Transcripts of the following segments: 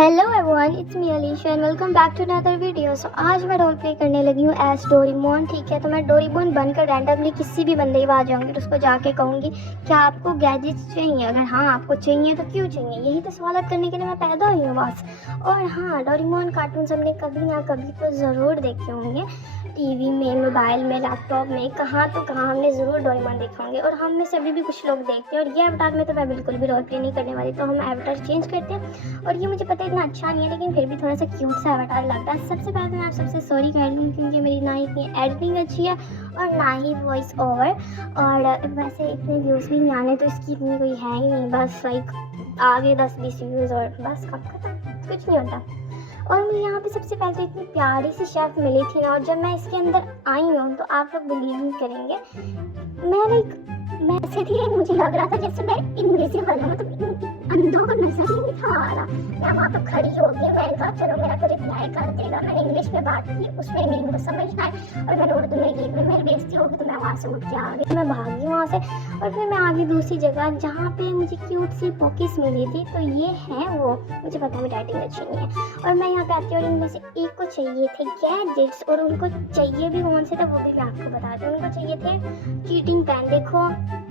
Hello everyone, it's me Alisha and welcome back to another video. So आज मैं role play करने लगी हूँ एज डोरेमोन। ठीक है, तो मैं डोरेमोन बनकर रैंडमली किसी भी बंदे की आ जाऊँगी तो उसको जाके कहूँगी क्या आपको गैजेट्स चाहिए। अगर हाँ आपको चाहिए तो क्यों चाहिए, यही तो सवाल करने के लिए मैं पैदा हुई हूँ बस। और हाँ, डोरेमोन कार्टून हमने कभी ना कभी तो ज़रूर देखे होंगे, टीवी में, मोबाइल में, लैपटॉप में, कहाँ तो कहाँ हमने ज़रूर डोरेमोन देखे होंगे। और हम में से अभी भी कुछ लोग देखते हैं। और ये अवतार में तो मैं बिल्कुल भी रोल प्ले नहीं करने वाली, तो हम अवतार चेंज करते हैं। और ये मुझे पता है इतना अच्छा नहीं है, लेकिन फिर भी थोड़ा सा क्यूट सा अवतार लगता है। सबसे पहले मैं आप सबसे सॉरी कर लूँ क्योंकि मेरी ना इतनी एडिटिंग अच्छी है और ना ही वॉइस ओवर, और वैसे इतने व्यूज़ भी नहीं आने तो इसकी इतनी कोई है ही नहीं। बस लाइक आगे 10-20 व्यूज़ और बस कब खत्म, कुछ नहीं होता। और मुझे यहाँ पे सबसे पहले तो इतनी प्यारी सी शेफ मिली थी ना, और जब मैं इसके अंदर आई हूँ तो आप लोग बिलीव नहीं करेंगे, मैं ऐसे थी, मुझे लग रहा था जैसे मैं इनविजिबल हूँ, मतलब अंधों को नजर ही नहीं था आ रहा। मैं वहाँ पे खड़ी हो गई, मैंने कहा चलो मेरा तो रिप्लाई कर देगा। मैंने इंग्लिश में बात की, उसमें मेरे को समझ ना आए और मैंने उर्दू में की, मेरी बेइज्जती होगी तो मैं वहाँ से उठ के आ गई। मैं भागी वहाँ से और फिर मैं आ गई दूसरी जगह जहाँ पे मुझे क्यूट सी पॉकीज मिली थी। तो ये है वो, मुझे पता है मेरी राइटिंग अच्छी नहीं है। और मैं यहाँ पे आती हूँ और इनमें से एक को चाहिए थे गैजेट्स, और उनको चाहिए भी कौन से थे वो भी मैं आपको बताती हूँ। उनको चाहिए थे चीटिंग पेन। देखो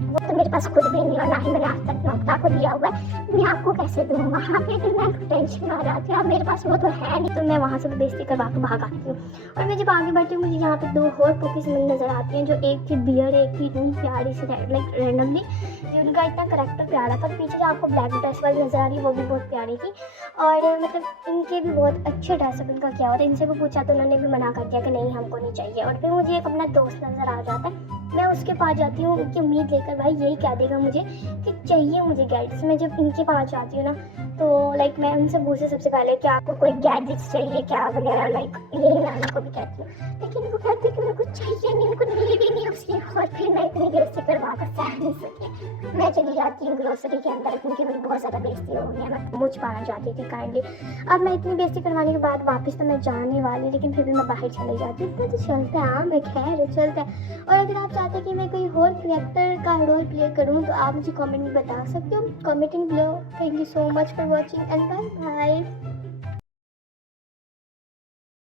वो तो मेरे पास खुद भी नहीं, और ना ही मैंने आज तक नोटा को दिया हुआ है, मैं आपको कैसे दूँ वहाँ पे। फिर मैं टेंशन आ जाती है, अब मेरे पास वो तो है नहीं, तो मैं वहाँ से बेइज्जती करवा के भाग आती हूँ। और मैं जब आगे बढ़ती हूँ मुझे यहाँ पे 2 और पॉकीज नज़र आती हैं, जो एक की बियर, एक की इतनी प्यारी सी लाइक रैंडमली, जिनका इतना करेक्टर प्यारा था। पीछे जो आपको ब्लैक ड्रेस वाली नज़र आ रही है वो भी बहुत प्यारी थी, और मतलब इनके भी बहुत अच्छे ड्रेसअप इनका किया होता है। इनसे भी पूछा तो उन्होंने भी मना कर दिया कि नहीं हमको नहीं चाहिए। और फिर मुझे एक अपना दोस्त नज़र आ जाता है, मैं उसके पास जाती हूँ उनकी उम्मीद लेकर, भाई यही कह देगा मुझे कि चाहिए मुझे गैजेट्स। मैं जब इनके पास जाती हूँ ना तो लाइक मैं उनसे पूछती सबसे पहले कि आपको कोई गैजेट्स चाहिए क्या वगैरह, लाइक यही मैं उनको भी कहती हूँ। लेकिन वो कहते हैं कि मेरे को चाहिए नहीं, उनको नीड ही नहीं उसकी। और फिर मैं इतनी बेइज्जती करवा कर सह नहीं सकी, मैं चली जाती हूँ ग्रोसरी के अंदर क्योंकि मेरी बहुत ज़्यादा बेइज्जती हो गई है। मैं मुझ पाना चाहती थी काइंडली। अब मैं इतनी बेइज्जती करवाने के बाद वापस तो मैं जाने वाली, लेकिन फिर भी मैं बाहर चले जाती हूँ। इतना तो चलता है, हाँ मैं खैर चलता है। और अगर आप चाहते हैं कि मैं कोई और कैरेक्टर का रोल प्ले करूँ तो आप मुझे कमेंट में बता सकते हो, comment in below. Thank you so much for watching and bye bye.